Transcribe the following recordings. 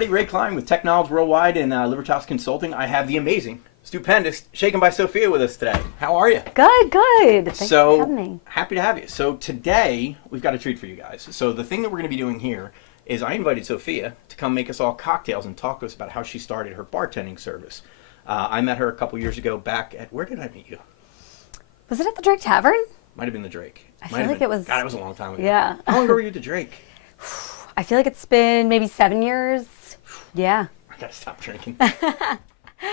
everybody. Ray Klein with Tech Knowledge Worldwide and Libertas Consulting. I have the amazing, stupendous, Shaken by Sophia with us today. How are you? Good, good. Thanks for having me. Happy to have you. So today, we've got a treat for you guys. So the thing that we're going to be doing here is I invited Sophia to come make us all cocktails and talk to us about how she started her bartending service. I met her a couple years ago back at, where did I meet you? Was it at the Drake Tavern? Might have been the Drake. I feel like it was. God, it was a long time ago. Yeah. How long ago were you at the Drake? I feel like it's been maybe 7 years. Yeah. I gotta stop drinking.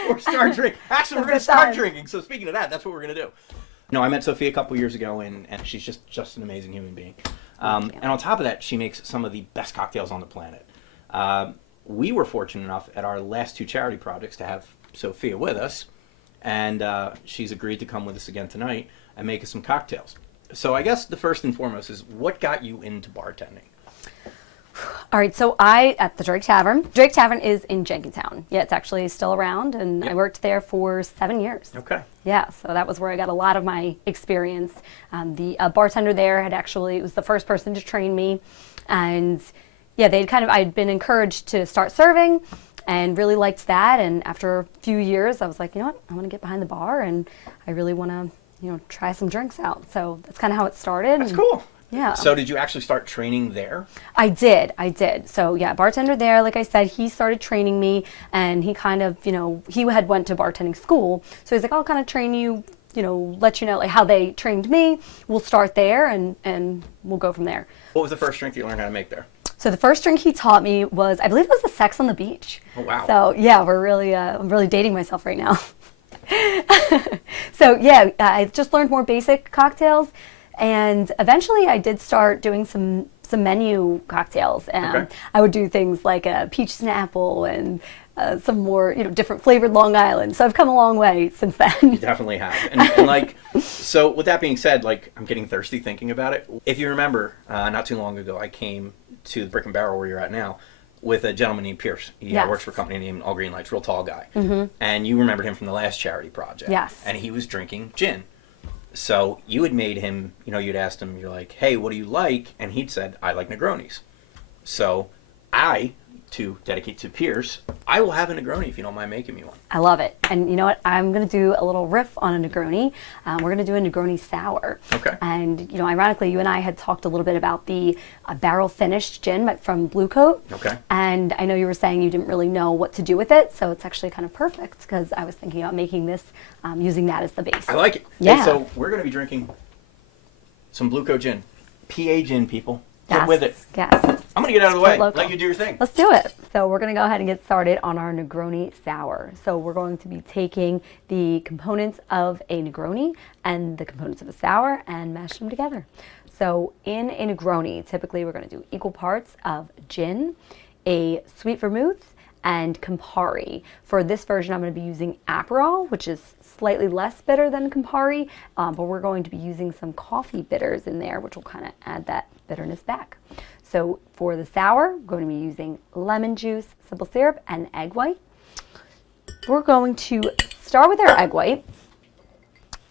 Or start drinking. Actually, we're gonna start drinking. So speaking of that, that's what we're gonna do. No, I met Sophia a couple years ago, and she's just an amazing human being. And on top of that, she makes some of the best cocktails on the planet. We were fortunate enough at our last two charity projects to have Sophia with us, and she's agreed to come with us again tonight and make us some cocktails. So I guess the first and foremost is, what got you into bartending? All right, so at the Drake Tavern. Drake Tavern is in Jenkintown. Yeah, it's actually still around, and I worked there for 7 years. Okay. Yeah, so that was where I got a lot of my experience. The bartender there was the first person to train me, and yeah, I'd been encouraged to start serving, and really liked that. And after a few years, I was like, you know what, I want to get behind the bar, and I really want to, try some drinks out. So that's kind of how it started. That's cool. Yeah. So did you actually start training there? I did. So yeah, bartender there, like I said, he started training me, and he kind of, he had went to bartending school. So he's like, I'll kind of train you, let you know like how they trained me. We'll start there and we'll go from there. What was the first drink you learned how to make there? So the first drink he taught me was, I believe it was a Sex on the Beach. Oh, wow. So yeah, I'm really dating myself right now. So yeah, I just learned more basic cocktails. And eventually I did start doing some menu cocktails. And I would do things like a peach and apple and some more, different flavored Long Island. So I've come a long way since then. You definitely have. And so with that being said, I'm getting thirsty thinking about it. If you remember, not too long ago, I came to the Brick and Barrel where you're at now with a gentleman named Pierce. He works for a company named All Green Lights, real tall guy. Mm-hmm. And you remembered him from the last charity project. Yes. And he was drinking gin. So you had made him, you'd asked him, you're like, hey, what do you like? And he'd said, I like Negronis. So to dedicate to Pierce, I will have a Negroni if you don't mind making me one. I love it. And you know what? I'm going to do a little riff on a Negroni. We're going to do a Negroni sour. Okay. And, ironically, you and I had talked a little bit about the barrel finished gin from Blue Coat. Okay. And I know you were saying you didn't really know what to do with it. So it's actually kind of perfect because I was thinking about making this, using that as the base. I like it. Yeah. Hey, so we're going to be drinking some Blue Coat gin. PA gin, people. Get Yes. with it. Yes. I'm going to get out of the way. Local. Let you do your thing. Let's do it. So we're going to go ahead and get started on our Negroni sour. So we're going to be taking the components of a Negroni and the components of a sour and mash them together. So in a Negroni, typically we're going to do equal parts of gin, a sweet vermouth, and Campari. For this version, I'm going to be using Aperol, which is slightly less bitter than Campari, but we're going to be using some coffee bitters in there, which will kind of add that bitterness back. So for the sour, we're going to be using lemon juice, simple syrup, and egg white. We're going to start with our egg white,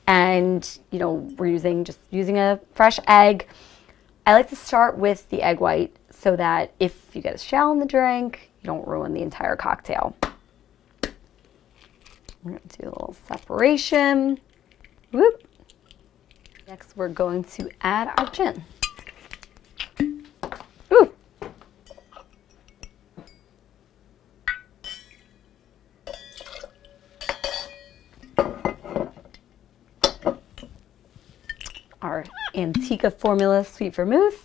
and we're using a fresh egg. I like to start with the egg white so that if you get a shell in the drink, you don't ruin the entire cocktail. We're going to do a little separation. Whoop. Next, we're going to add our gin. Ooh. Our Antica Formula Sweet Vermouth,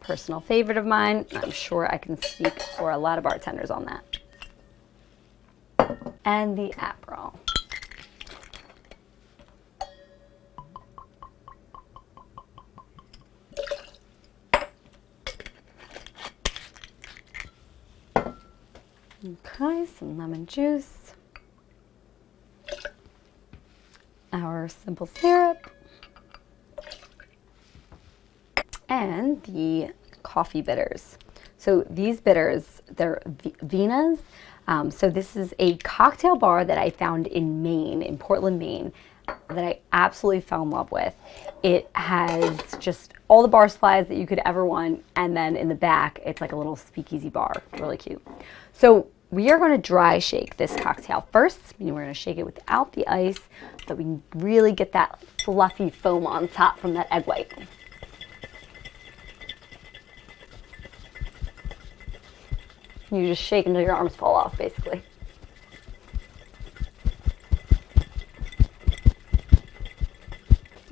personal favorite of mine. I'm sure I can speak for a lot of bartenders on that. And the Aperol. Okay, some lemon juice. Our simple syrup. And the coffee bitters. So these bitters, they're Vinas. So this is a cocktail bar that I found in Maine, in Portland, Maine. that I absolutely fell in love with. It has just all the bar supplies that you could ever want, and then in the back, it's like a little speakeasy bar. Really cute. So we are going to dry shake this cocktail first. We're going to shake it without the ice so that we can really get that fluffy foam on top from that egg white. You just shake until your arms fall off, basically.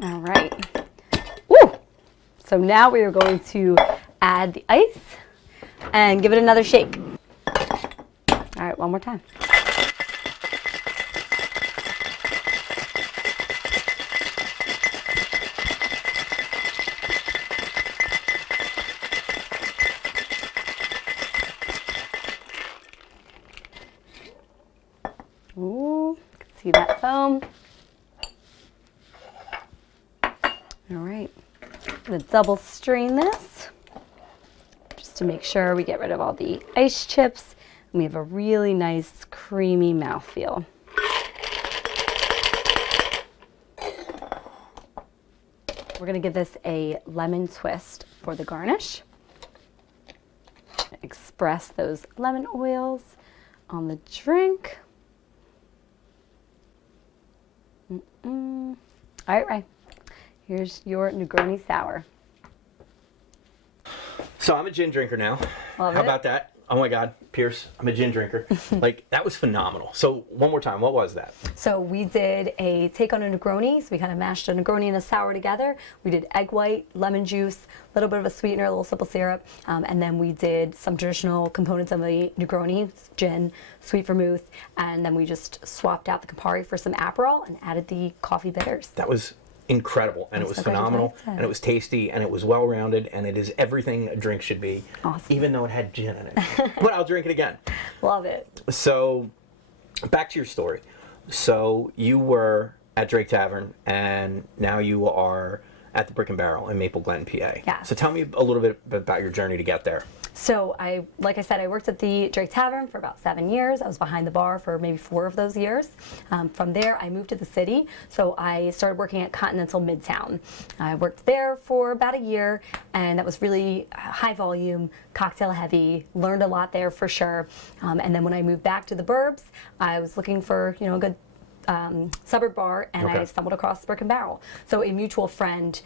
All right. Woo! So now we are going to add the ice and give it another shake. All right, one more time. Ooh, you can see that foam. All right, I'm gonna double strain this just to make sure we get rid of all the ice chips and we have a really nice creamy mouthfeel. We're gonna give this a lemon twist for the garnish. Express those lemon oils on the drink. All right, Ray. Here's your Negroni Sour. So I'm a gin drinker now. Love How it. about that? Oh my God, Pierce, I'm a gin drinker. Like, that was phenomenal. So one more time, what was that? So we did a take on a Negroni. So we kind of mashed a Negroni and a sour together. We did egg white, lemon juice, a little bit of a sweetener, a little simple syrup. And then we did some traditional components of the Negroni, gin, sweet vermouth. And then we just swapped out the Campari for some Aperol and added the coffee bitters. That was incredible, and it was so glad you phenomenal, liked it. and it was tasty, and it was well-rounded, and it is everything a drink should be, Awesome. even though it had gin in it. But I'll drink it again. Love it. So, back to your story. So, you were at Drake Tavern, and now you are at the Brick and Barrel in Maple Glen, PA. Yes. So tell me a little bit about your journey to get there. So like I said, I worked at the Drake Tavern for about 7 years. I was behind the bar for maybe 4 of those years. From there, I moved to the city. So I started working at Continental Midtown. I worked there for about a year, and that was really high volume, cocktail heavy, learned a lot there for sure. And then when I moved back to the burbs, I was looking for, a good suburb bar, and I stumbled across Brick and Barrel. So a mutual friend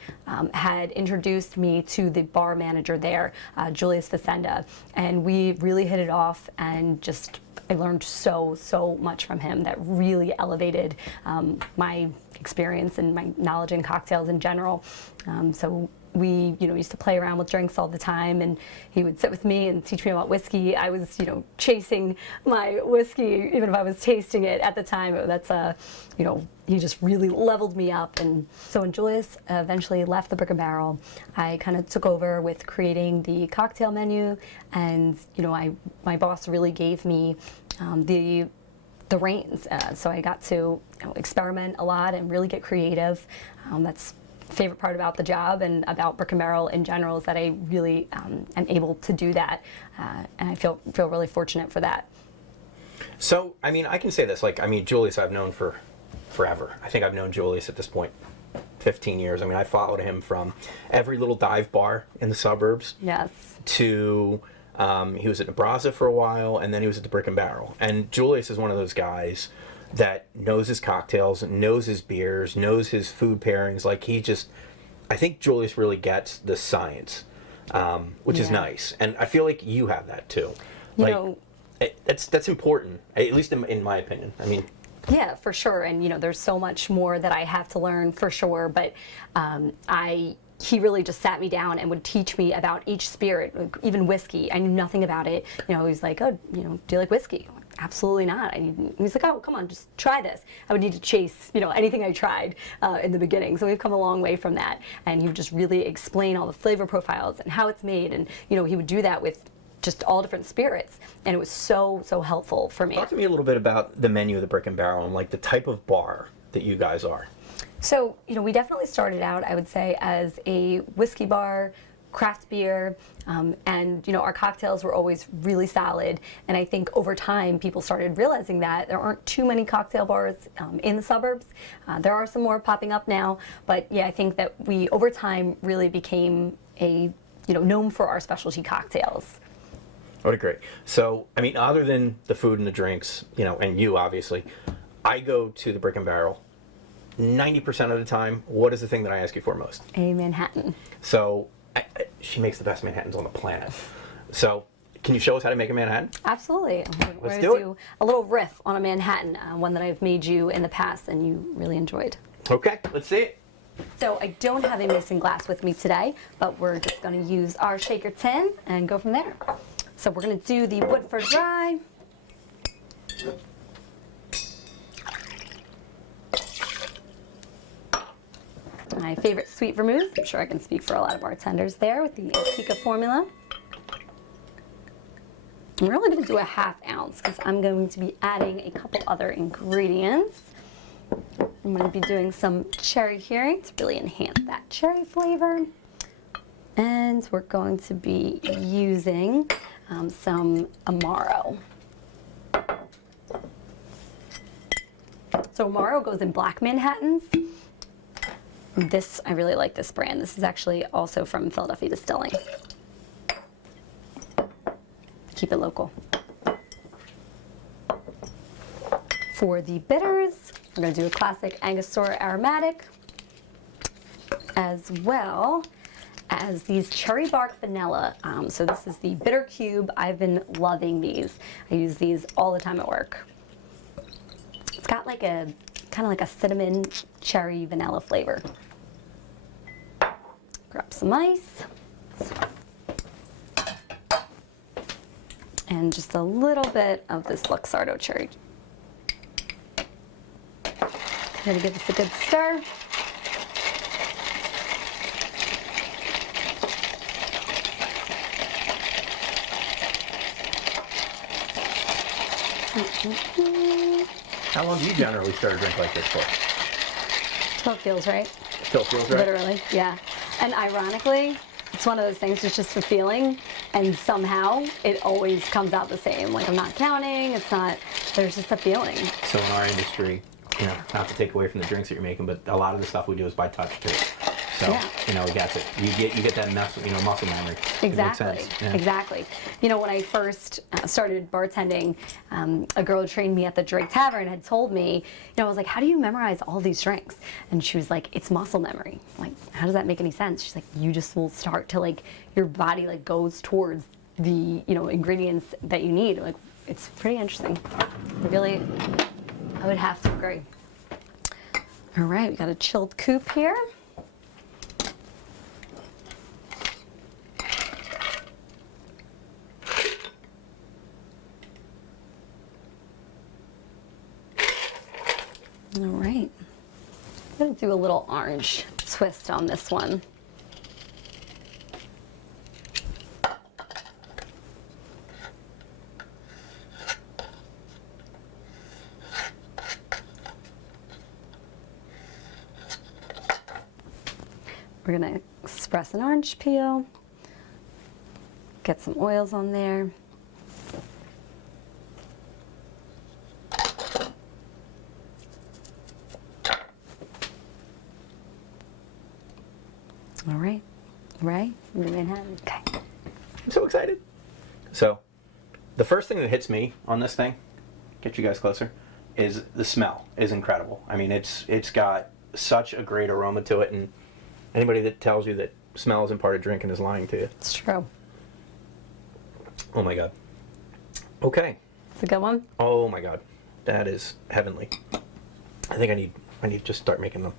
had introduced me to the bar manager there, Julius Facenda, and we really hit it off, and just I learned so much from him that really elevated my experience and my knowledge in cocktails in general. So we, used to play around with drinks all the time, and he would sit with me and teach me about whiskey. I was, chasing my whiskey, even if I was tasting it at the time. That's he just really leveled me up. And so when Julius eventually left the Brick and Barrel, I kind of took over with creating the cocktail menu, and my boss really gave me the reins. So I got to experiment a lot and really get creative. That's favorite part about the job and about Brick and Barrel in general, is that I really am able to do that, and I feel really fortunate for that. So, I can say this, Julius I've known for forever. I think I've known Julius at this point 15 years. I followed him from every little dive bar in the suburbs. Yes. To, he was at Nebraska for a while, and then he was at the Brick and Barrel. And Julius is one of those guys that knows his cocktails, knows his beers, knows his food pairings. I think Julius really gets the science, which is nice. And I feel like you have that too. That's important, at least in my opinion. Yeah, for sure. And there's so much more that I have to learn for sure. But he really just sat me down and would teach me about each spirit, even whiskey. I knew nothing about it. He's like, oh, do you like whiskey? Absolutely not. He's like, oh, come on, just try this. I would need to chase, anything I tried in the beginning. So we've come a long way from that. And he would just really explain all the flavor profiles and how it's made. And, he would do that with just all different spirits. And it was so helpful for me. Talk to me a little bit about the menu of the Brick and Barrel and the type of bar that you guys are. So, we definitely started out, I would say, as a whiskey bar, craft beer, and our cocktails were always really solid. And I think over time, people started realizing that there aren't too many cocktail bars in the suburbs. There are some more popping up now, but yeah, I think that we over time really became known for our specialty cocktails. I would agree. So, I mean, other than the food and the drinks, and you obviously, I go to the Brick and Barrel 90% of the time. What is the thing that I ask you for most? A Manhattan. So, she makes the best Manhattans on the planet. So, can you show us how to make a Manhattan? Absolutely. We're Let's going to do it. a little riff on a Manhattan, one that I've made you in the past and you really enjoyed. Okay, let's see it. So I don't have a mason glass with me today, but we're just going to use our shaker tin and go from there. So we're going to do the Woodford Rye. My favorite sweet vermouth. I'm sure I can speak for a lot of bartenders there with the Antica formula. And we're only going to do a ½ ounce because I'm going to be adding a couple other ingredients. I'm going to be doing some cherry here to really enhance that cherry flavor. And we're going to be using some Amaro. So Amaro goes in black Manhattans. I really like this brand. This is actually also from Philadelphia Distilling. Keep it local. For the bitters, we're going to do a classic Angostura aromatic, as well as these cherry bark vanilla. So this is the bitter cube. I've been loving these. I use these all the time at work. It's got like a kind of like a cinnamon cherry vanilla flavor. Grab some ice. And just a little bit of this Luxardo cherry. I'm going to give this a good stir. How long do you generally start a drink like this for? Still feels right. Still feels right? Literally, yeah. And ironically, it's one of those things, it's just a feeling, and somehow it always comes out the same. Like, I'm not counting, there's just a feeling. So in our industry, not to take away from the drinks that you're making, but a lot of the stuff we do is by touch too. So, Yeah. it gets it. You get that muscle memory. Exactly. It makes sense. Yeah. Exactly. When I first started bartending, a girl who trained me at the Drake Tavern had told me, I was like, how do you memorize all these drinks? And she was like, it's muscle memory. I'm like, how does that make any sense? She's like, you just will start to your body goes towards the, ingredients that you need. Like, it's pretty interesting. Really, I would have to agree. All right, we got a chilled coupe here. All right, I'm going to do a little orange twist on this one. We're going to express an orange peel, get some oils on there. All right, Manhattan. Okay. I'm so excited. So, the first thing that hits me on this thing, get you guys closer, is the smell is incredible. I mean, it's got such a great aroma to it, and anybody that tells you that smell isn't part of drinking is lying to you. It's true. Oh my God. Okay. It's a good one. Oh my God, that is heavenly. I think I need to just start making them,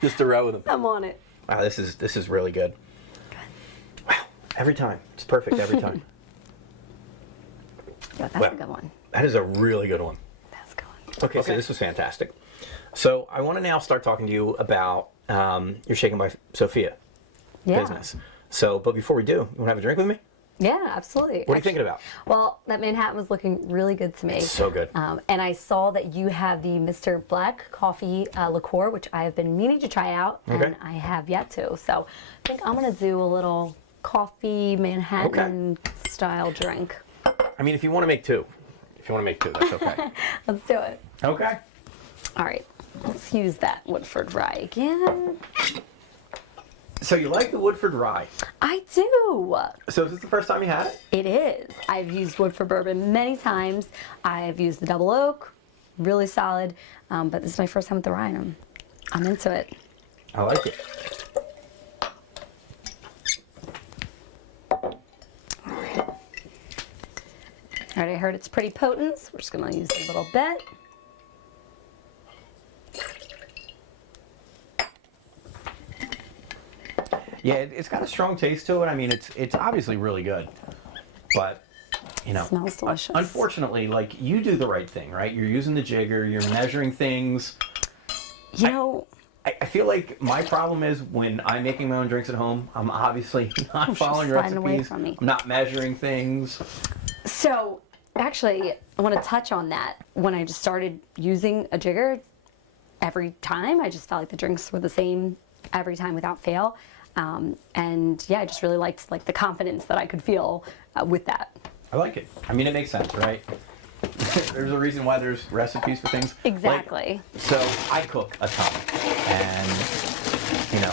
just to row with them. I'm on it. Wow, this is really good. Wow, every time it's perfect every time. Yeah, that's a good one. That is a really good one. That's a good one. Okay, so this was fantastic. So I want to now start talking to you about your Shaken by Sophia business. So, but before we do, you want to have a drink with me? Yeah, absolutely. What are you thinking about? Well, that Manhattan was looking really good to me. It's so good. And I saw that you have the Mr. Black coffee liqueur, which I have been meaning to try out, and I have yet to. So I think I'm going to do a little coffee Manhattan style drink. I mean, if you want to make two, that's okay. Let's do it. Okay. All right, let's use that Woodford Rye again. So you like the Woodford Rye? I do. So is this the first time you had it? It is. I've used Woodford bourbon many times. I've used the double oak, really solid. But this is my first time with the rye, and I'm into it. I like it. All right, I heard it's pretty potent, so we're just gonna use a little bit. Yeah, it's got a strong taste to it. I mean, it's obviously really good, but you know, Smells delicious. Unfortunately, like, you do the right thing, right? You're using the jigger, you're measuring things. You know, I feel like my problem is when I'm making my own drinks at home, I'm obviously not following sliding away recipes. from me. I'm not measuring things. so actually, I want to touch on that. When I just started using a jigger every time, I just felt like the drinks were the same every time without fail. And yeah, I just really liked the confidence that I could feel with that. I like it. I mean, it makes sense, right? There's a reason why there's recipes for things. Exactly. So I cook a ton, and you know,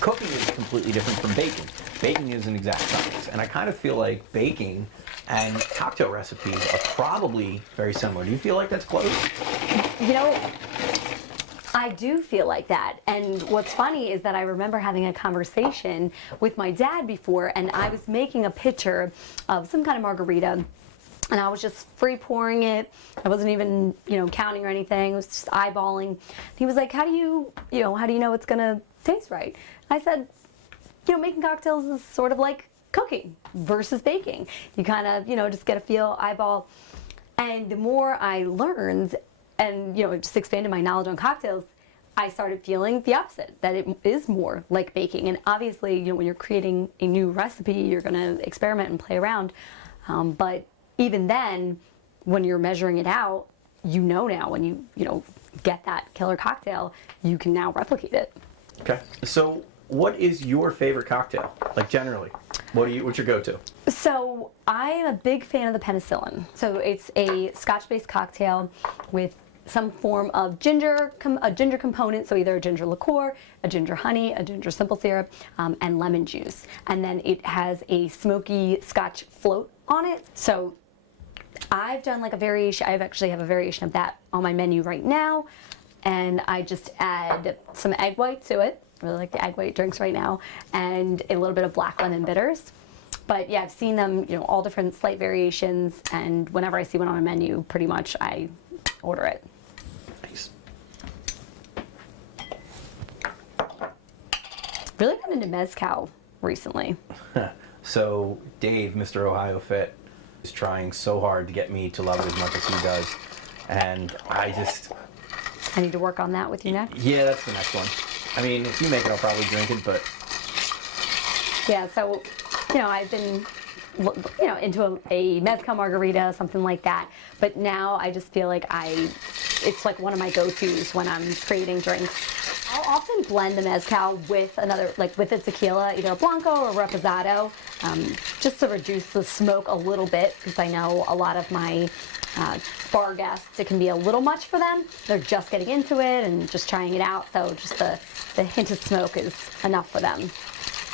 cooking is completely different from baking. Baking is an exact science, and I kind of feel like baking and cocktail recipes are probably very similar. Do you feel like that's close? You know, I do feel like that. And what's funny is that I remember having a conversation with my dad before, and I was making a pitcher of some kind of margarita, and I was just free pouring it. I wasn't even, counting or anything. I was just eyeballing. He was like, how do you know it's gonna taste right? I said, making cocktails is sort of like cooking versus baking. You kind of, just get a feel, eyeball. And the more I learned and, just expanded my knowledge on cocktails, I started feeling the opposite, that it is more like baking. And obviously, when you're creating a new recipe, you're going to experiment and play around. But even then, when you're measuring it out, now when you get that killer cocktail, you can now replicate it. Okay. So what is your favorite cocktail? Like, generally, what's your go-to? So I am a big fan of the penicillin. So it's a Scotch-based cocktail with some form of a ginger component, so either a ginger liqueur, a ginger honey, a ginger simple syrup, and lemon juice. And then it has a smoky Scotch float on it. So I've done like a variation. I actually have a variation of that on my menu right now, and I just add some egg white to it. I really like the egg white drinks right now, and a little bit of black lemon bitters. But yeah, I've seen them, all different slight variations, and whenever I see one on a menu, pretty much I order it. Nice. Really got into mezcal recently. So Dave, Mr. Ohio Fit, is trying so hard to get me to love it as much as he does, and I need to work on that with you next. Yeah, that's the next one. I mean, if you make it, I'll probably drink it, but yeah. So, I've been, into a mezcal margarita, something like that. But now I just feel like it's like one of my go-tos when I'm creating drinks. I'll often blend the mezcal with with a tequila, either a blanco or a reposado, just to reduce the smoke a little bit, because I know a lot of my bar guests, it can be a little much for them. They're just getting into it and just trying it out, so just the hint of smoke is enough for them.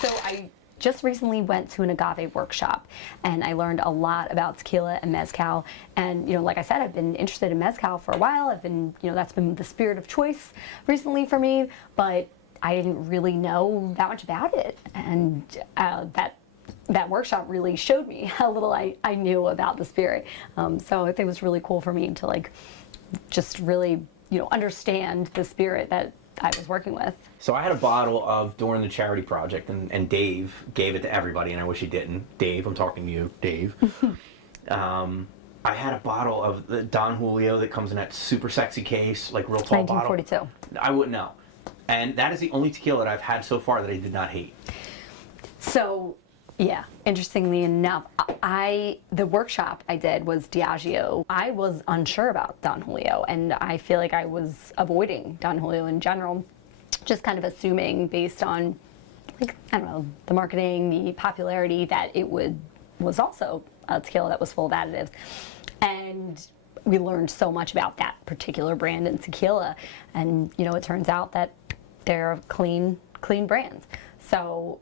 So I just recently went to an agave workshop, and I learned a lot about tequila and mezcal. And like I said, I've been interested in mezcal for a while. I've been, that's been the spirit of choice recently for me, but I didn't really know that much about it. And that workshop really showed me how little I knew about the spirit. So I think it was really cool for me to just really, understand the spirit that I was working with. So I had a bottle of during the charity project, and Dave gave it to everybody, and I wish he didn't. Dave, I'm talking to you, Dave. I had a bottle of the Don Julio that comes in that super sexy case, like real tall 1942. bottle. I wouldn't know. And that is the only tequila that I've had so far that I did not hate. So, yeah, interestingly enough, the workshop I did was Diageo. I was unsure about Don Julio, and I feel like I was avoiding Don Julio in general, just kind of assuming based on like, I don't know, the marketing, the popularity that it was also a tequila that was full of additives. And we learned so much about that particular brand in tequila. And, you know, it turns out that they're a clean brand. So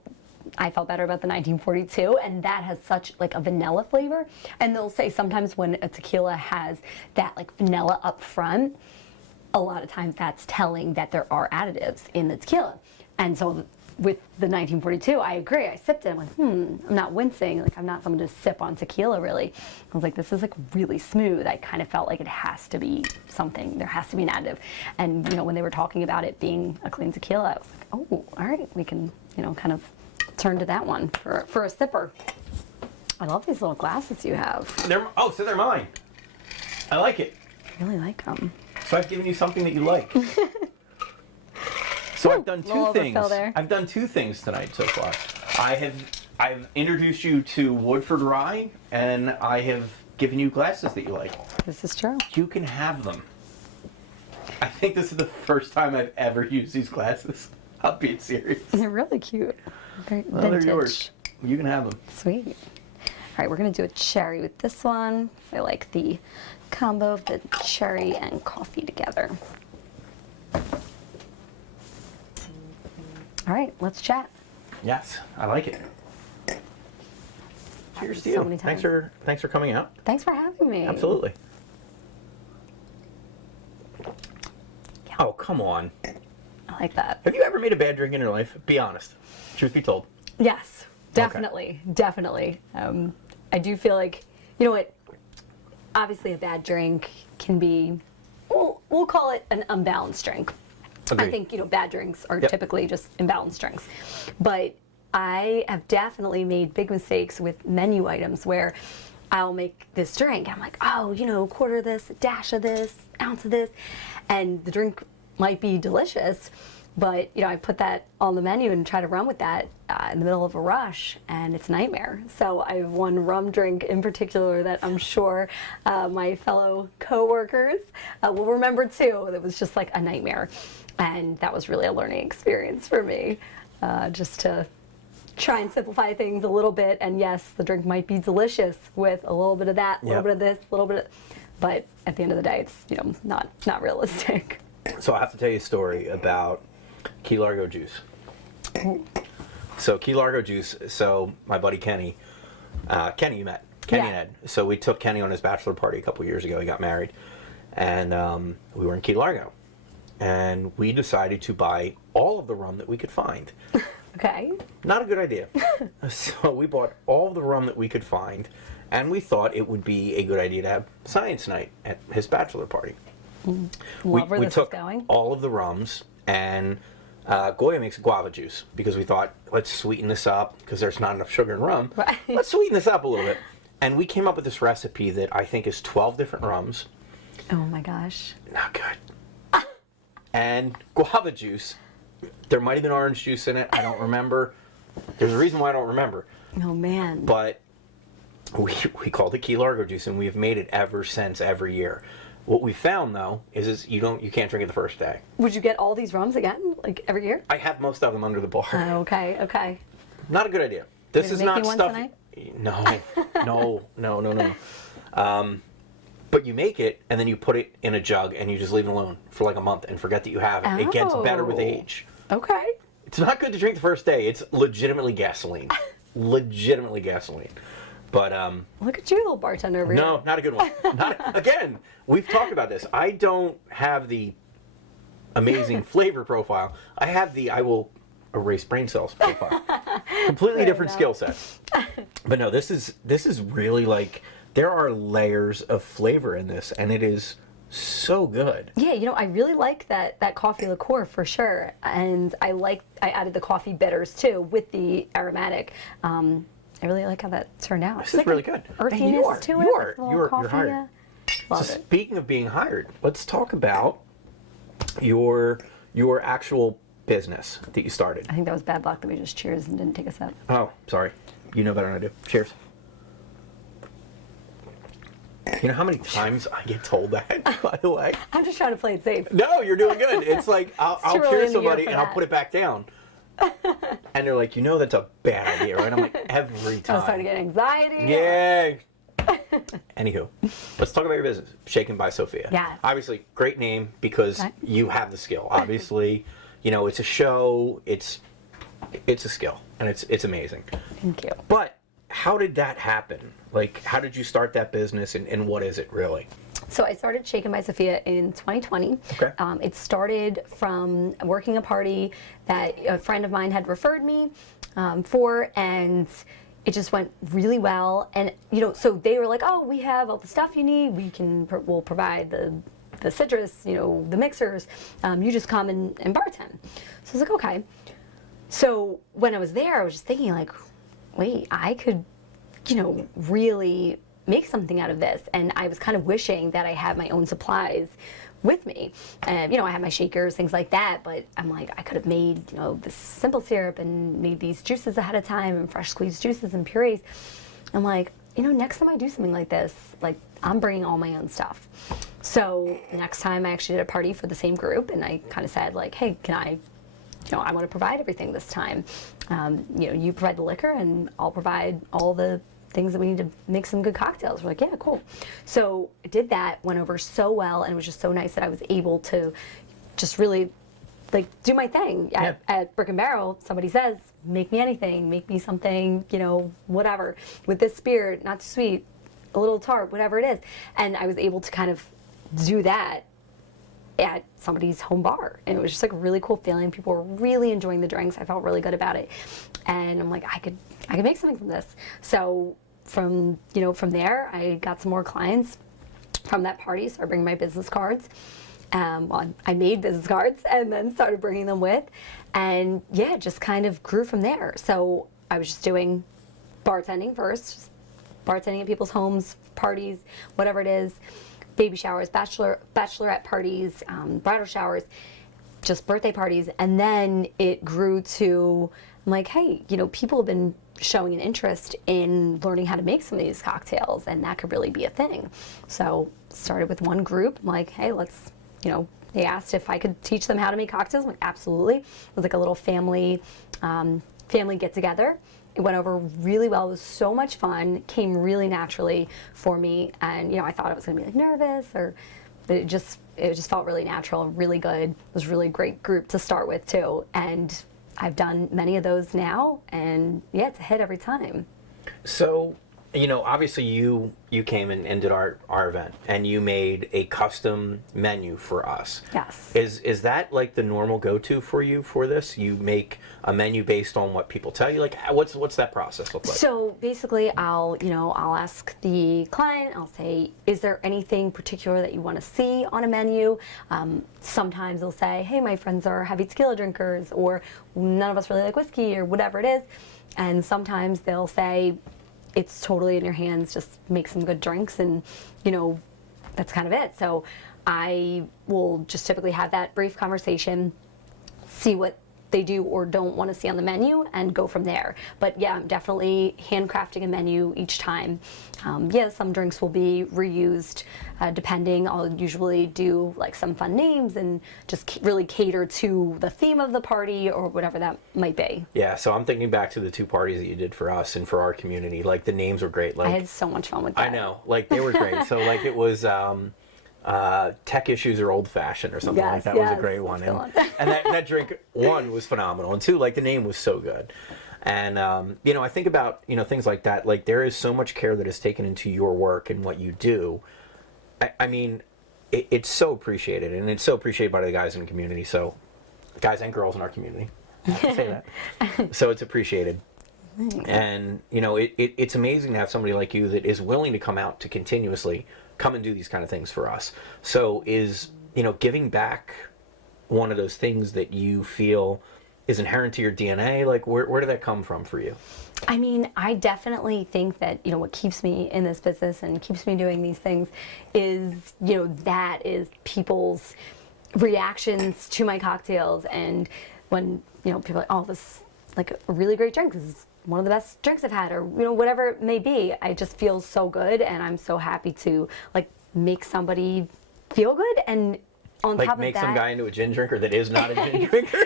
I felt better about the 1942, and that has such like a vanilla flavor. And they'll say sometimes when a tequila has that like vanilla up front, a lot of times that's telling that there are additives in the tequila. And so with the 1942, I agree. I sipped it. I'm like, I'm not wincing. Like, I'm not someone to sip on tequila, really. I was like, this is like really smooth. I kind of felt like it has to be something. There has to be an additive. And, you know, when they were talking about it being a clean tequila, I was like, oh, all right. We can, you know, kind of turn to that one for a sipper. I love these little glasses you have. So they're mine. I like it. I really like them. So I've given you something that you like. So I've done two things. I've done two things tonight so far. I've introduced you to Woodford Rye, and I have given you glasses that you like. This is true. You can have them. I think this is the first time I've ever used these glasses. I'm being serious. They're really cute. Very well, vintage. they're yours. You can have them. Sweet. All right, we're gonna do a cherry with this one. I like the combo of the cherry and coffee together. All right, let's chat. Yes, I like it. Cheers to you. So many times. Thanks for coming out. Thanks for having me. Absolutely. Yeah. Oh, come on. I like that. Have you ever made a bad drink in your life? Be honest. Truth be told. Yes, definitely, definitely. I do feel like, you know what, obviously a bad drink can be, we'll call it an unbalanced drink. Agreed. I think, you know, bad drinks are typically just imbalanced drinks. But I have definitely made big mistakes with menu items where I'll make this drink. I'm like, oh, you know, quarter of this, a dash of this, ounce of this. And the drink might be delicious, but, you know, I put that on the menu and try to run with that in the middle of a rush, and it's a nightmare. So I have one rum drink in particular that I'm sure my fellow coworkers will remember too. That was just like a nightmare. And that was really a learning experience for me, just to try and simplify things a little bit. And yes, the drink might be delicious with a little bit of that, a little bit of this, a little bit of, but at the end of the day, it's, you know, not realistic. So I have to tell you a story about Key Largo juice. So Key Largo juice, so my buddy Kenny you met, Kenny and Ed. So we took Kenny on his bachelor party a couple years ago. He got married, and we were in Key Largo. And we decided to buy all of the rum that we could find. Okay. Not a good idea. So we bought all of the rum that we could find, and we thought it would be a good idea to have science night at his bachelor party. Love where we this took is going. all of the rums, and Goya makes guava juice because we thought, let's sweeten this up because there's not enough sugar in rum. Right. Let's sweeten this up a little bit. And we came up with this recipe that I think is 12 different rums. Oh my gosh. Not good. And guava juice. There might have been orange juice in it. I don't remember. There's a reason why I don't remember. Oh man. But we called it Key Largo juice, and we have made it ever since, every year. What we found though is you can't drink it the first day. Would you get all these rums again, like every year? I have most of them under the bar. Okay. Not a good idea. This is not stuff. No. But you make it, and then you put it in a jug, and you just leave it alone for like a month and forget that you have it. It gets better with age. Okay. It's not good to drink the first day. It's legitimately gasoline. But Look at you, little bartender over here. no, not a good one. Again, we've talked about this. I don't have the amazing flavor profile. I have the I will erase brain cells profile. Completely different skill sets. But no, this is really like, there are layers of flavor in this, and it is so good. Yeah, you know, I really like that coffee liqueur for sure, and I added the coffee bitters too with the aromatic. I really like how that turned out. This is really good. Earthiness to it. You're hired. So speaking of being hired, let's talk about your actual business that you started. I think that was bad luck that we just cheers and didn't take a sip. Oh, sorry. You know better than I do. Cheers. You know how many times I get told that, by the way? I'm just trying to play it safe. No, you're doing good. It's like, I'll cheer somebody and I'll put it back down. And they're like, that's a bad idea, right? I'm like, every time. I was starting to get anxiety. Yay! Anywho, let's talk about your business, Shaken by Sophia. Yes. Obviously, great name because you have the skill. Obviously, it's a show, it's a skill, and it's amazing. Thank you. But how did that happen? Like, how did you start that business, and what is it really? So I started Shaken by Sophia in 2020. Okay. It started from working a party that a friend of mine had referred me for, and it just went really well. And so they were like, "Oh, we have all the stuff you need. We'll provide the citrus, the mixers. You just come and bartend." So I was like, "Okay." So when I was there, I was just thinking like, "Wait, I could, really make something out of this." And I was kind of wishing that I had my own supplies with me. And, I had my shakers, things like that, but I'm like, I could have made, this simple syrup and made these juices ahead of time and fresh squeezed juices and purees. I'm like, next time I do something like this, like I'm bringing all my own stuff. So next time I actually did a party for the same group, and I kind of said like, hey, can I want to provide everything this time. You provide the liquor and I'll provide all the things that we need to make some good cocktails. We're like, yeah, cool. So I did that, went over so well, and it was just so nice that I was able to just really like do my thing. At Brick and Barrel, somebody says, make me anything, make me something, whatever, with this spirit, not too sweet, a little tart, whatever it is. And I was able to kind of do that at somebody's home bar, and it was just like a really cool feeling. People were really enjoying the drinks. I felt really good about it, and I'm like, I could make something from this. So from there, I got some more clients from that party. So I bring my business cards. I made business cards and then started bringing them with, and it just kind of grew from there. So I was just doing bartending first, just bartending at people's homes, parties, whatever it is. Baby showers, bachelorette parties, bridal showers, just birthday parties. And then it grew to, I'm like, hey, people have been showing an interest in learning how to make some of these cocktails, and that could really be a thing. So started with one group. I'm like, hey, let's, they asked if I could teach them how to make cocktails. I'm like, absolutely. It was like a little family get together. It went over really well. It was so much fun. Came really naturally for me, and I thought I was going to be like nervous, but it just felt really natural, really good. It was a really great group to start with too, and I've done many of those now, and it's a hit every time. So, obviously you came and did our event, and you made a custom menu for us. Yes. Is that like the normal go-to for you for this? You make a menu based on what people tell you? Like, what's that process look like? So basically, I'll ask the client. I'll say, is there anything particular that you want to see on a menu? Sometimes they'll say, hey, my friends are heavy tequila drinkers, or none of us really like whiskey, or whatever it is. And sometimes they'll say, it's totally in your hands, just make some good drinks, and that's kind of it. So I will just typically have that brief conversation, see what they do or don't want to see on the menu, and go from there. But I'm definitely handcrafting a menu each time. Some drinks will be reused depending. I'll usually do like some fun names and just really cater to the theme of the party or whatever that might be. Yeah, so I'm thinking back to the two parties that you did for us and for our community. Like, the names were great. Like, I had so much fun with that. I know, like they were great. So like it was tech issues or old fashioned or something like that. Was a great one. And that drink, one, was phenomenal, and two, like the name was so good. And I think about things like that. Like, there is so much care that is taken into your work and what you do. I mean, it's so appreciated, and it's so appreciated by the guys in the community. So, guys and girls in our community, I have to say that. So it's appreciated. And it's amazing to have somebody like you that is willing to come out to continuously come and do these kind of things for us. So is giving back one of those things that you feel is inherent to your DNA? Like, where did that come from for you? I mean, I definitely think that, what keeps me in this business and keeps me doing these things is, that is people's reactions to my cocktails. And when, people are like, oh, this is like a really great drink. This is one of the best drinks I've had, or, whatever it may be. I just feel so good, and I'm so happy to, like, make somebody feel good. And on top of that, make some guy into a gin drinker that is not a gin drinker.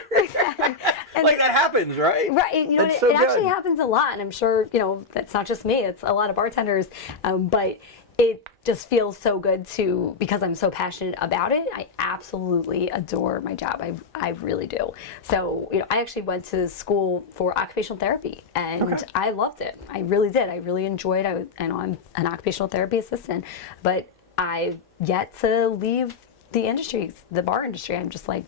Like that happens, right? Right. You know, That's it, so it actually good. happens a lot, and I'm sure, you know, that's not just me. It's a lot of bartenders, but it just feels so good to, because I'm so passionate about it. I absolutely adore my job. I really do. So, you know, I actually went to school for occupational therapy, and I loved it. I really did. I really enjoyed it. I know I'm an occupational therapy assistant, but I've yet to leave the industry, the bar industry. I'm just like,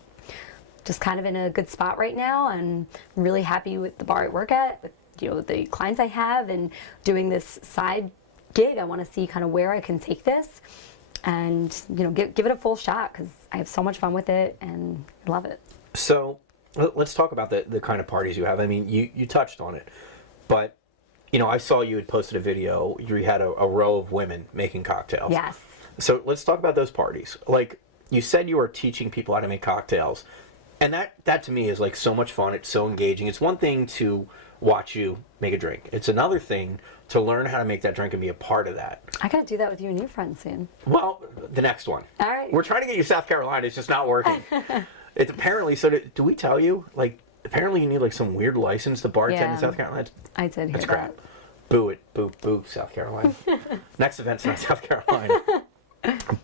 just kind of in a good spot right now, and I'm really happy with the bar I work at, with, you know, the clients I have, and doing this side gig. I want to see kind of where I can take this, and, you know, give it a full shot, because I have so much fun with it and I love it. So let's talk about the kind of parties you have. I mean, you touched on it, but you know, I saw you had posted a video. You had a row of women making cocktails. Yes. So let's talk about those parties. Like you said, you are teaching people how to make cocktails, and that to me is like so much fun. It's so engaging. It's one thing to watch you make a drink. It's another thing to learn how to make that drink and be a part of that. I gotta do that with you and your friends soon. Well, the next one. All right. We're trying to get you to South Carolina. It's just not working. It's apparently, so do we tell you? Like, apparently you need like some weird license to bartend Yeah. in South Carolina. I did hear That's that. crap. Boo it. Boo, boo, South Carolina. Next event's not South Carolina.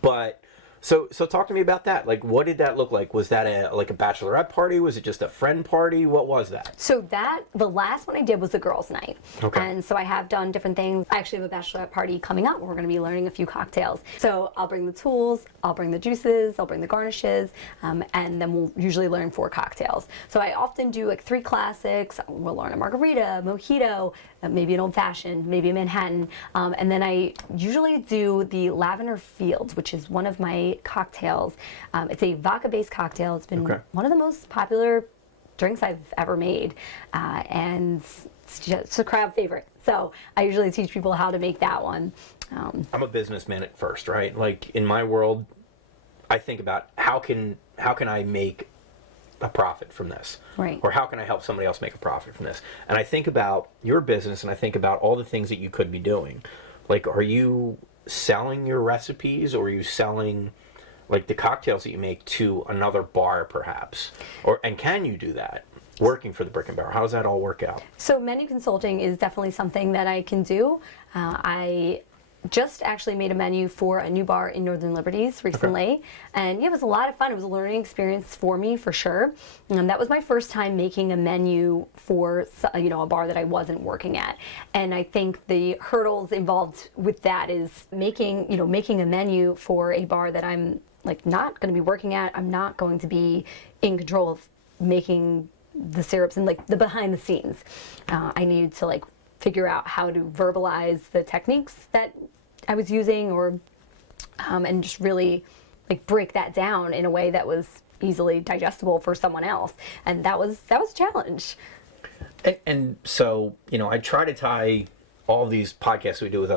But so talk to me about that. Like, what did that look like? Was that a bachelorette party? Was it just a friend party? What was that? So the last one I did was a girls' night. Okay. And so I have done different things. I actually have a bachelorette party coming up where we're going to be learning a few cocktails. So I'll bring the tools, I'll bring the juices, I'll bring the garnishes, and then we'll usually learn 4 cocktails. So I often do like 3 classics. We'll learn a margarita, mojito, maybe an old fashioned, maybe a Manhattan. And then I usually do the Lavender Fields, which is one of my cocktails. It's a vodka-based cocktail. It's been one of the most popular drinks I've ever made, and it's just a crowd favorite. So I usually teach people how to make that one. I'm a businessman at first, right? Like in my world, I think about how can I make a profit from this, Right. or how can I help somebody else make a profit from this? And I think about your business, and I think about all the things that you could be doing. Like, are you selling your recipes, or are you selling like the cocktails that you make to another bar, perhaps? And can you do that working for the Brick and Barrel? How does that all work out? So menu consulting is definitely something that I can do. I just actually made a menu for a new bar in Northern Liberties recently, and yeah, it was a lot of fun. It was a learning experience for me, for sure. That was my first time making a menu for, you know, a bar that I wasn't working at, and I think the hurdles involved with that is making a menu for a bar that I'm like not going to be working at. I'm not going to be in control of making the syrups and like the behind the scenes. I needed to like figure out how to verbalize the techniques that I was using, or and just really like break that down in a way that was easily digestible for someone else, and that was a challenge. And so, you know, I try to tie all these podcasts we do with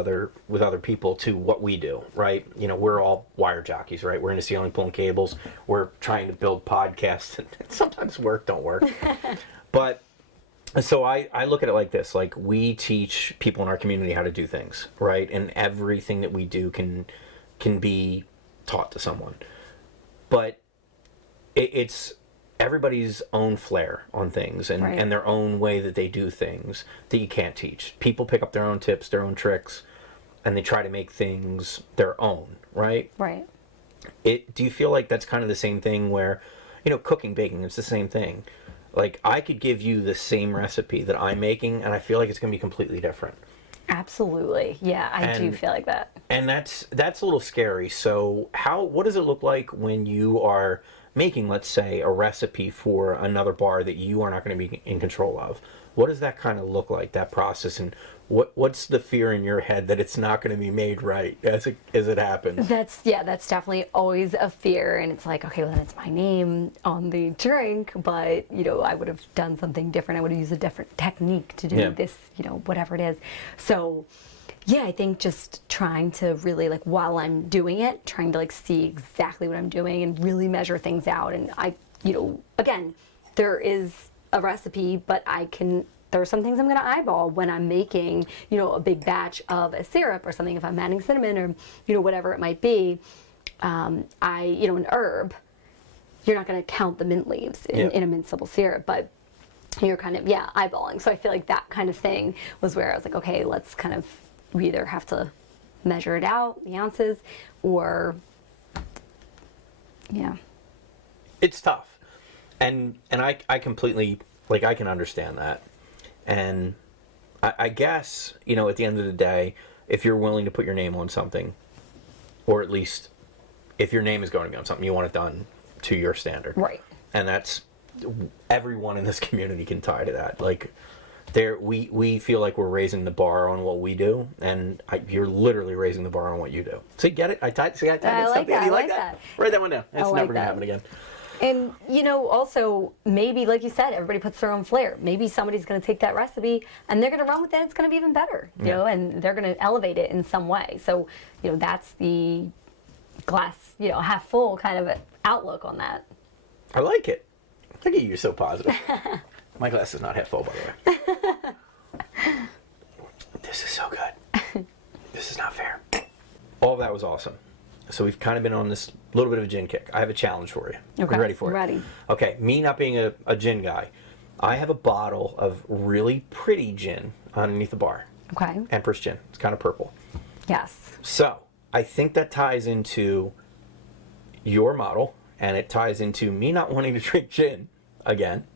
other people to what we do, right? You know, we're all wire jockeys, right? We're into ceiling pulling cables. We're trying to build podcasts, and sometimes don't work. But so I look at it like this: like, we teach people in our community how to do things, right? And everything that we do can be taught to someone. But it's everybody's own flair on things, and, Right. and their own way that they do things that you can't teach. People pick up their own tips, their own tricks, and they try to make things their own, right? Right. Do you feel like that's kind of the same thing where, you know, cooking, baking, it's the same thing. Like, I could give you the same recipe that I'm making, and I feel like it's going to be completely different. Absolutely. Yeah, I do And- feel like that. And that's a little scary. So what does it look like when you are making, let's say, a recipe for another bar that you are not going to be in control of? What does that kind of look like, that process? And what's the fear in your head that it's not going to be made right as it happens? That's definitely always a fear, and it's like, okay, well then it's my name on the drink, but you know, I would have done something different. I would have used a different technique to do this, you know, whatever it is. So yeah, I think just trying to really, like, while I'm doing it, trying to like see exactly what I'm doing and really measure things out. And you know, again, there is a recipe, but there are some things I'm going to eyeball when I'm making, you know, a big batch of a syrup or something. If I'm adding cinnamon or, you know, whatever it might be, you know, an herb, you're not going to count the mint leaves in a mint simple syrup, but you're kind of, yeah, eyeballing. So I feel like that kind of thing was where I was like, okay, let's kind of, we either have to measure it out, the ounces, or, yeah. It's tough. And I completely, like, I can understand that. And I guess, you know, at the end of the day, if you're willing to put your name on something, or at least if your name is going to be on something, you want it done to your standard. Right. And that's, everyone in this community can tie to that. Like, we feel like we're raising the bar on what we do, and you're literally raising the bar on what you do. See, get it? I tied like something. that. You I like like that? Write that one down. It's like never going to that. happen again. And, you know, also, maybe, like you said, everybody puts their own flair. Maybe somebody's going to take that recipe and they're going to run with it. It's going to be even better, you know, and they're going to elevate it in some way. So, you know, that's the glass, you know, half full kind of outlook on that. I like it. Look at you, you're so positive. My glass is not half full, by the way. This is so good. This is not fair. All of that was awesome. So we've kind of been on this little bit of a gin kick. I have a challenge for you. Okay. Are you ready for it? Ready. Okay, me not being a gin guy, I have a bottle of really pretty gin underneath the bar. Okay. Empress gin. It's kind of purple. Yes. So I think that ties into your model, and it ties into me not wanting to drink gin again,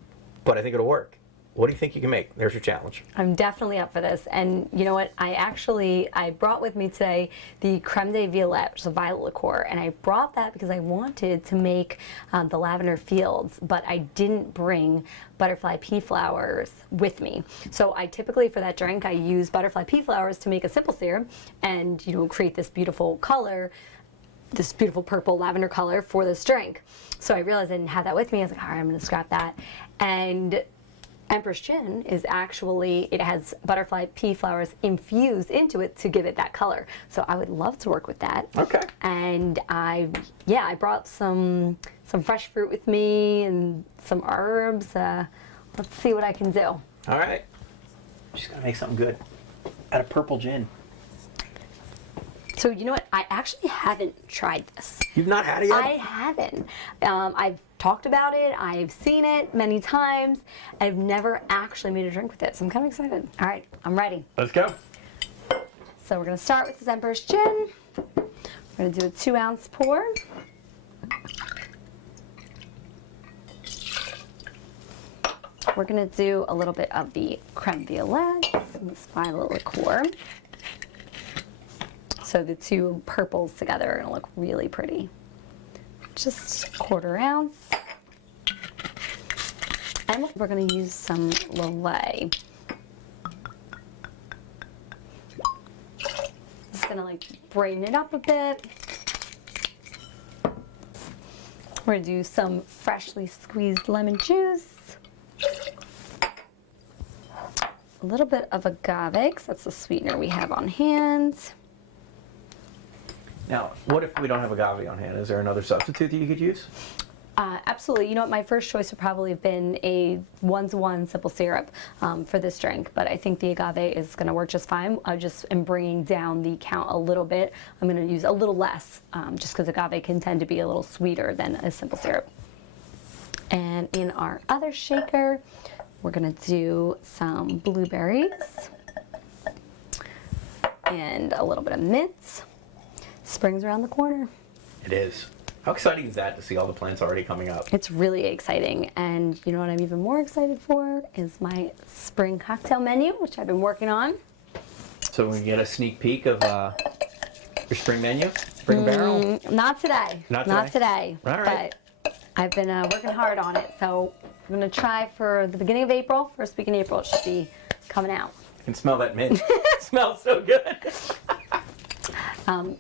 but I think it'll work. What do you think you can make? There's your challenge. I'm definitely up for this. And you know what? I brought with me today the Creme de Violette, which is a violet liqueur. And I brought that because I wanted to make the lavender fields, but I didn't bring butterfly pea flowers with me. So I typically, for that drink, I use butterfly pea flowers to make a simple syrup and, you know, create this beautiful color, this beautiful purple lavender color for this drink. So I realized I didn't have that with me. I was like, all right, I'm going to scrap that. And Empress Gin is actually, it has butterfly pea flowers infused into it to give it that color. So I would love to work with that. Okay. And I brought some fresh fruit with me and some herbs. Let's see what I can do. All right. Just gotta make something good out of purple gin. So you know what? I actually haven't tried this. You've not had it yet? I haven't. I've talked about it. I've seen it many times. I've never actually made a drink with it, so I'm kind of excited. All right, I'm ready. Let's go. So we're going to start with this Empress Gin. We're going to do a 2-ounce pour. We're going to do a little bit of the Creme Violette and this violet liqueur. So the two purples together are going to look really pretty. Just a 1/4 ounce. And we're going to use some Lillet. Just going to like brighten it up a bit. We're going to do some freshly squeezed lemon juice. A little bit of agave, because that's the sweetener we have on hand. Now, what if we don't have agave on hand? Is there another substitute that you could use? Absolutely. You know what? My first choice would probably have been a 1-to-1 simple syrup for this drink, but I think the agave is going to work just fine. I just am bringing down the count a little bit. I'm going to use a little less just because agave can tend to be a little sweeter than a simple syrup. And in our other shaker, we're going to do some blueberries and a little bit of mint. Spring's around the corner. It is. How exciting is that to see all the plants already coming up? It's really exciting, and you know what I'm even more excited for is my spring cocktail menu, which I've been working on. So we can get a sneak peek of your spring menu, spring barrel? Not today. Not today? All right. But I've been working hard on it, so I'm going to try for the beginning of April. First week in April, it should be coming out. I can smell that mint. It smells so good.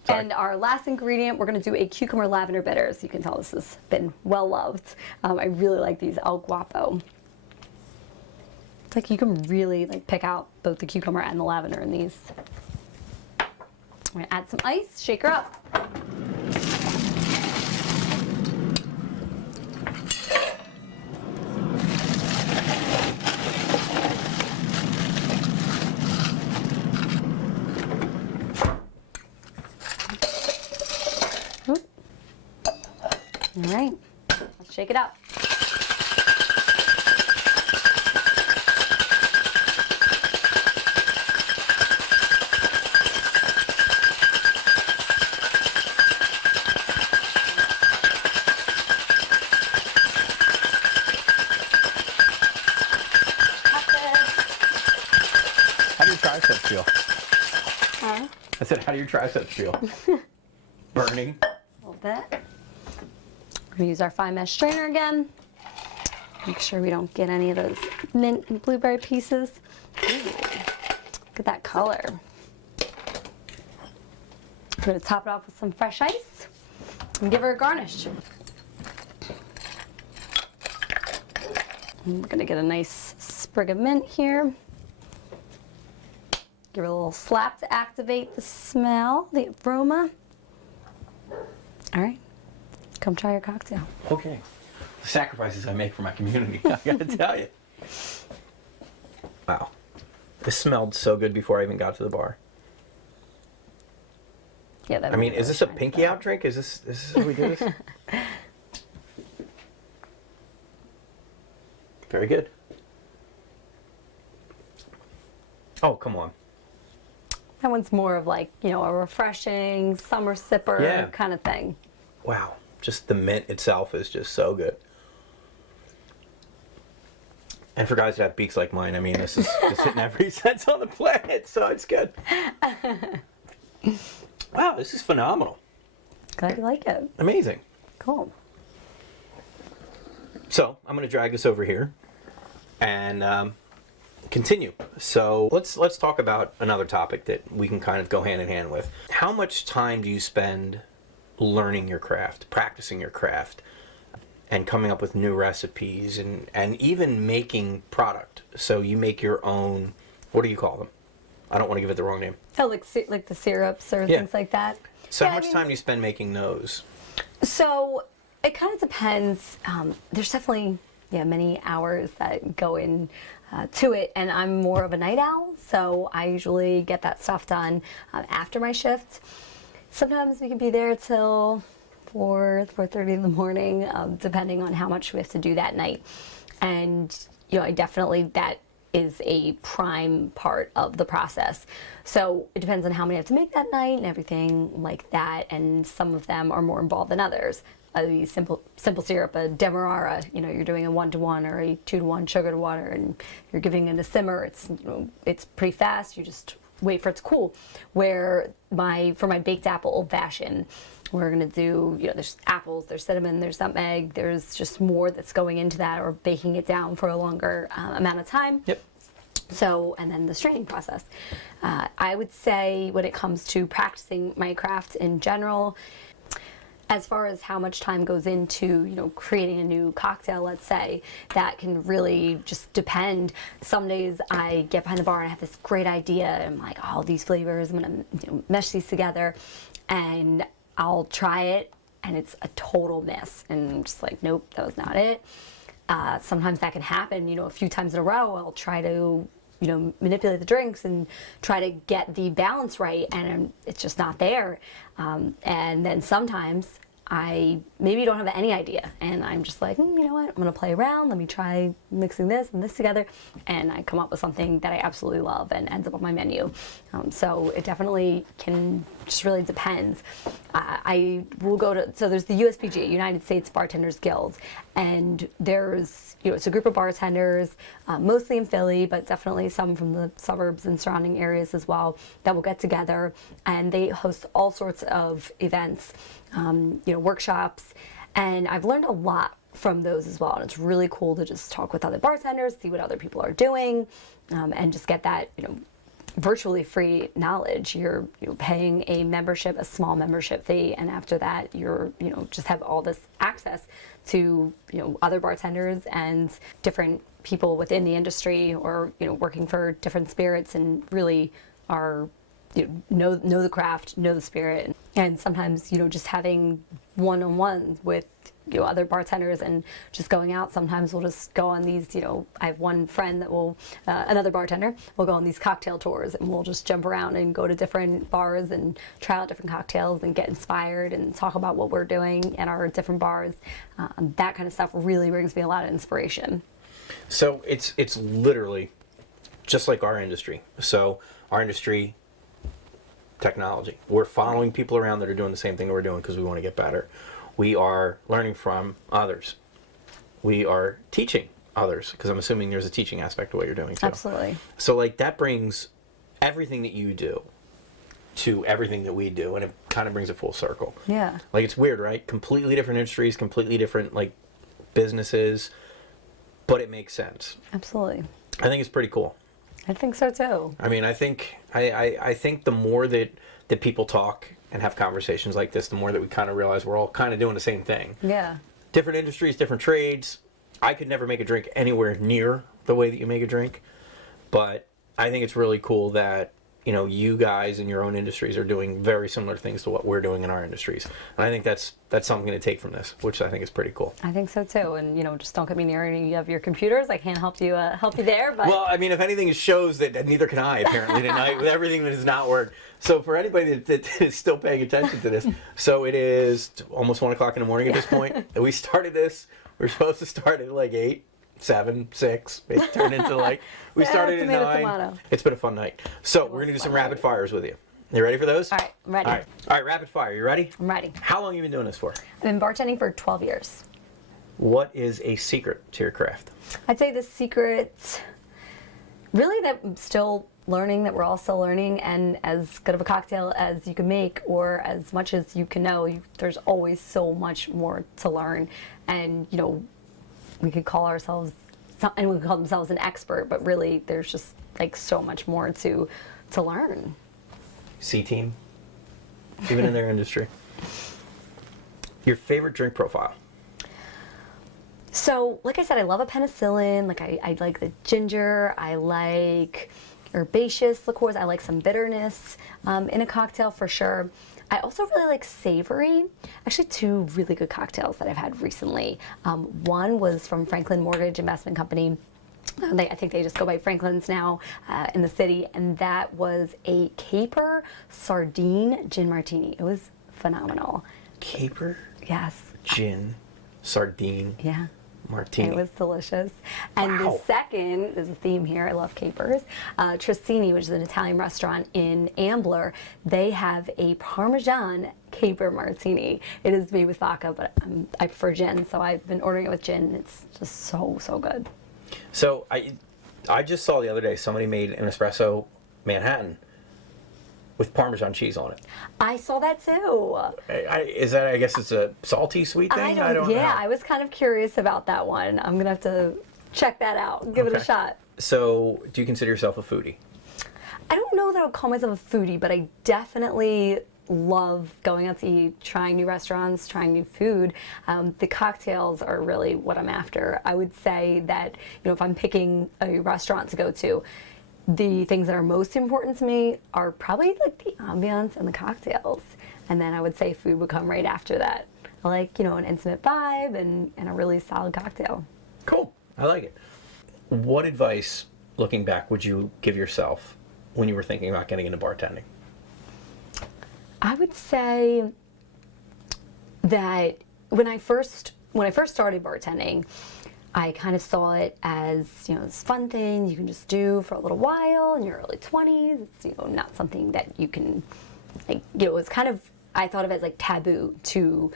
And our last ingredient, we're going to do a cucumber lavender bitters. You can tell this has been well loved. I really like these El Guapo. It's like you can really like pick out both the cucumber and the lavender in these. I'm going to add some ice, shake her up. All right, let's shake it up. feel? Huh? I said, how do your triceps feel? Burning? A little bit. We're gonna use our fine mesh strainer again. Make sure we don't get any of those mint and blueberry pieces. Ooh, look at that color. I'm gonna top it off with some fresh ice and give her a garnish. And we're gonna get a nice sprig of mint here. Give it a little slap to activate the smell, the aroma. All right, come try your cocktail. Okay. The sacrifices I make for my community, I gotta tell you. Wow. This smelled so good before I even got to the bar. Yeah, that I mean, is this a pinky out drink? Is this how we do this? Very good. Oh, come on. That one's more of like, you know, a refreshing summer sipper kind of thing. Wow. Just the mint itself is just so good. And for guys that have beaks like mine, I mean, this is just hitting every sense on the planet, so it's good. Wow, this is phenomenal. Glad you like it. Amazing. Cool. So I'm going to drag this over here and continue. So let's talk about another topic that we can kind of go hand in hand with. How much time do you spend learning your craft, practicing your craft, and coming up with new recipes and even making product? So you make your own, what do you call them? I don't want to give it the wrong name. Oh, like the syrups or things like that. So Yeah, how much time do you spend making those? So it kind of depends. There's definitely many hours that go in to it, and I'm more of a night owl, so I usually get that stuff done after my shift. Sometimes we can be there till 4:30 in the morning, depending on how much we have to do that night. And I definitely, that is a prime part of the process. So it depends on how many I have to make that night and everything like that, and some of them are more involved than others. A simple syrup, a demerara, you're doing a 1-to-1 or a 2-to-1 sugar to water, and you're giving it a simmer. It's pretty fast. You just wait for it to cool. Where for my baked apple old fashioned, we're gonna do, there's apples, there's cinnamon, there's nutmeg, there's just more that's going into that, or baking it down for a longer amount of time. Yep. So, and then the straining process. I would say when it comes to practicing my craft in general, as far as how much time goes into, creating a new cocktail, let's say, that can really just depend. Some days I get behind the bar and I have this great idea. And I'm like, oh, these flavors, I'm gonna mesh these together, and I'll try it, and it's a total miss. And I'm just like, nope, that was not it. Sometimes that can happen, a few times in a row. I'll try to manipulate the drinks and try to get the balance right, and it's just not there. And then sometimes I maybe don't have any idea, and I'm just like, you know what, I'm gonna play around, let me try mixing this and this together, and I come up with something that I absolutely love and ends up on my menu. So it definitely just really depends. I will go to, so there's the USBG, United States Bartenders Guild, and there's, it's a group of bartenders, mostly in Philly, but definitely some from the suburbs and surrounding areas as well, that will get together, and they host all sorts of events, workshops, and I've learned a lot from those as well. And it's really cool to just talk with other bartenders, see what other people are doing, and just get that, virtually free knowledge. You're paying a membership, a small membership fee, and after that, you're just have all this access to other bartenders and different people within the industry, or working for different spirits, and really are know the craft, know the spirit. And sometimes just having one-on-ones with other bartenders and just going out. Sometimes we'll just go on these, I have one friend that will, another bartender, will go on these cocktail tours, and we'll just jump around and go to different bars and try out different cocktails and get inspired and talk about what we're doing at our different bars. That kind of stuff really brings me a lot of inspiration. So it's literally just like our industry. So our industry, technology. We're following people around that are doing the same thing that we're doing because we want to get better. We are learning from others. We are teaching others, because I'm assuming there's a teaching aspect to what you're doing too. Absolutely. So that brings everything that you do to everything that we do, and it kind of brings it full circle. Yeah. Like, it's weird, right? Completely different industries, completely different, like, businesses, but it makes sense. Absolutely. I think it's pretty cool. I think so too. I mean, I think the more that people talk and have conversations like this, the more that we kind of realize we're all kind of doing the same thing. Yeah. Different industries, different trades. I could never make a drink anywhere near the way that you make a drink, but I think it's really cool that, you know, you guys in your own industries are doing very similar things to what we're doing in our industries. And I think that's something I'm going to take from this, which I think is pretty cool. I think so too. And, you know, just don't get me near any of your computers. I can't help you there. But Well, I mean, if anything, it shows that neither can I, apparently, tonight, with everything that has not worked. So for anybody that is still paying attention to this, so it is almost 1 o'clock in the morning at this point. We started this. We were supposed to start at like 8, 7, 6. It turned into like, we started at 9. It's been a fun night. So we're going to do some rapid fires with you. You ready for those? All right, I'm ready. All right, rapid fire. You ready? I'm ready. How long have you been doing this for? I've been bartending for 12 years. What is a secret to your craft? I'd say the secret, really, that I'm still learning, that we're all still learning, and as good of a cocktail as you can make, or as much as you can know, there's always so much more to learn. And, you know, we could call ourselves, and we could call themselves an expert, but really there's just like so much more to learn. C-team, even in their industry. Your favorite drink profile? So, like I said, I love a penicillin. Like I like the ginger. I like herbaceous liqueurs. I like some bitterness in a cocktail for sure. I also really like savory. Actually, 2 really good cocktails that I've had recently. One was from Franklin Mortgage Investment Company. I think they just go by Franklin's now in the city, and that was a caper sardine gin martini. It was phenomenal. Caper? Yes. Gin, sardine, Yeah. martini. It was delicious. And Wow. the second, there's a theme here, I love capers. Tristini, which is an Italian restaurant in Ambler, they have a Parmesan caper martini. It is made with vodka, but I prefer gin, so I've been ordering it with gin. It's just so, so good. So I just saw the other day somebody made an espresso Manhattan with Parmesan cheese on it. I saw that too. I guess it's a salty sweet thing? I don't know. Yeah, I was kind of curious about that one. I'm going to have to check that out and give it a shot. So, do you consider yourself a foodie? I don't know that I would call myself a foodie, but I definitely love going out to eat, trying new restaurants, trying new food. The cocktails are really what I'm after. I would say that, you know, if I'm picking a restaurant to go to, the things that are most important to me are probably like the ambiance and the cocktails. And then I would say food would come right after that. I like, you know, an intimate vibe and a really solid cocktail. Cool. I like it. What advice, looking back, would you give yourself when you were thinking about getting into bartending? I would say that when I first started bartending, I kind of saw it as, you know, this fun thing you can just do for a little while in your early 20s. It's, you know, not something that you can, like, you know, it's kind of, I thought of it as like taboo to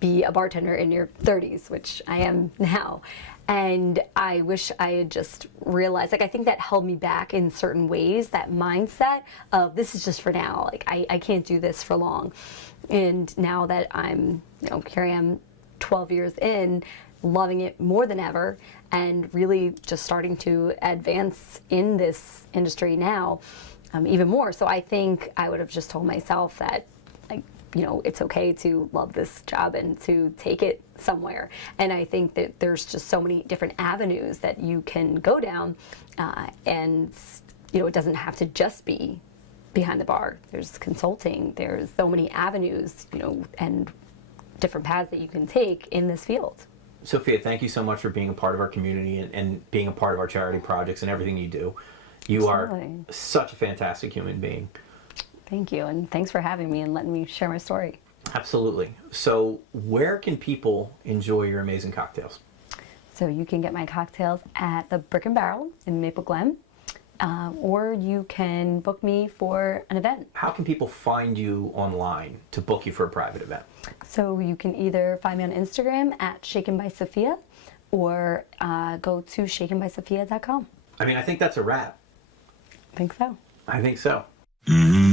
be a bartender in your 30s, which I am now. And I wish I had just realized, like, I think that held me back in certain ways, that mindset of this is just for now. Like, I can't do this for long. And now that I'm, you know, here I am 12 years in, loving it more than ever, and really just starting to advance in this industry now even more. So I think I would have just told myself that, like, you know, it's okay to love this job and to take it somewhere. And I think that there's just so many different avenues that you can go down, and, you know, it doesn't have to just be behind the bar. There's consulting, there's so many avenues, you know, and different paths that you can take in this field. Sophia, thank you so much for being a part of our community and being a part of our charity projects and everything you do. You Absolutely. are such a fantastic human being. Thank you, and thanks for having me and letting me share my story. Absolutely. So where can people enjoy your amazing cocktails? So you can get my cocktails at the Brick and Barrel in Maple Glen, or you can book me for an event. How can people find you online to book you for a private event? So you can either find me on Instagram at Shaken by Sophia, or go to shakenbysophia.com. I mean, I think that's a wrap. I think so. I think so. Mm-hmm.